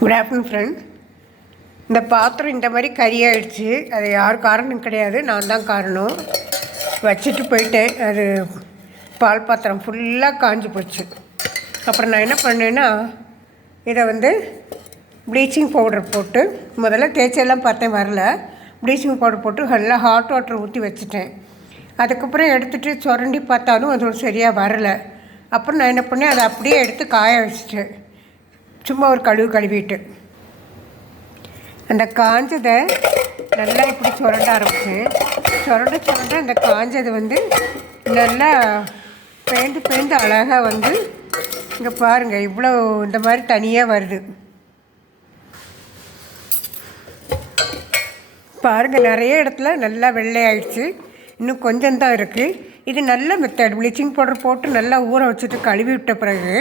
Good afternoon friend. இந்த பாத்திரம் இந்த மாதிரி கறியாயிடுச்சு. அது யார் காரணம் கிடையாது, நான் தான் காரணம். வச்சுட்டு போயிட்டேன். அது பால் பாத்திரம் ஃபுல்லாக காஞ்சி போச்சு. அப்புறம் நான் என்ன பண்ணேன்னா, இதை ப்ளீச்சிங் பவுடர் போட்டு முதல்ல தேய்ச்செல்லாம் பார்த்தேன், வரல. ப்ளீச்சிங் பவுடர் போட்டு நல்லா ஹாட் வாட்டர் ஊற்றி வச்சுட்டேன். அதுக்கப்புறம் எடுத்துகிட்டு சுரண்டி பார்த்தாலும் அது சரியாக வரலை. அப்புறம் நான் என்ன பண்ணேன், அதை அப்படியே எடுத்து காய வச்சுட்டேன். சும்மா ஒரு கழுவிட்டு அந்த காஞ்சதை நல்லா இப்படி சுரண்ட ஆரம்பிச்சேன். சுரண்ட அந்த காஞ்சது நல்லா பேந்து அழகாக இங்கே பாருங்கள், இவ்வளோ இந்த மாதிரி தனியாக வருது பாருங்கள். நிறைய இடத்துல நல்லா வெள்ளையாயிடுச்சு. இன்னும் கொஞ்சம் தான் இருக்குது. இது நல்ல மெத்தட். ப்ளீச்சிங் பவுடர் போட்டு நல்லா ஊற வச்சுட்டு கழுவி விட்ட பிறகு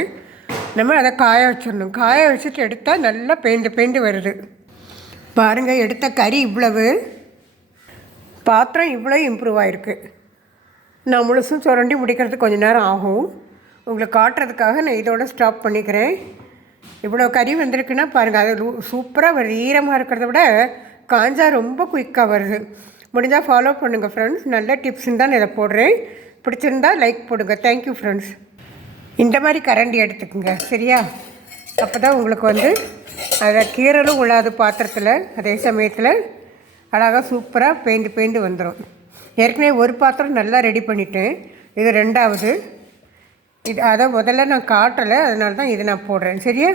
நம்ம அதை காய வச்சிடணும். காய வச்சுட்டு எடுத்தால் நல்லா பேந்து வருது பாருங்கள். எடுத்த கறி இவ்வளவு, பாத்திரம் இவ்வளோ இம்ப்ரூவ் ஆகிருக்கு. நான் முழுசும் சுரண்டி முடிக்கிறதுக்கு கொஞ்சம் நேரம் ஆகும். உங்களுக்கு காட்டுறதுக்காக நான் இதோட ஸ்டாப் பண்ணிக்கிறேன். இவ்வளோ கறி வந்திருக்குன்னா பாருங்கள், அது சூப்பராக வருது. ஈரமாக இருக்கிறத விட காஞ்சா ரொம்ப குயிக்காக வருது. முடிஞ்சால் ஃபாலோ பண்ணுங்கள் ஃப்ரெண்ட்ஸ். நல்ல டிப்ஸுன்னு தான் நான் இதை போடுறேன். பிடிச்சிருந்தா லைக் போடுங்க. Thank you friends. இந்த மாதிரி கரண்டி எடுத்துக்குங்க, சரியா? அப்போ தான் உங்களுக்கு அதில் கீரலும் உள்ளாது பாத்திரத்தில். அதே சமயத்தில் அழகாக சூப்பராக பேந்து வந்துடும். ஏற்கனவே ஒரு பாத்திரம் நல்லா ரெடி பண்ணிட்டேன். இது ரெண்டாவது. அதை முதல்ல நான் காட்டலை, அதனால தான் இதை நான் போடுறேன், சரியா?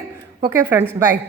ஓகே ஃப்ரெண்ட்ஸ், பாய்.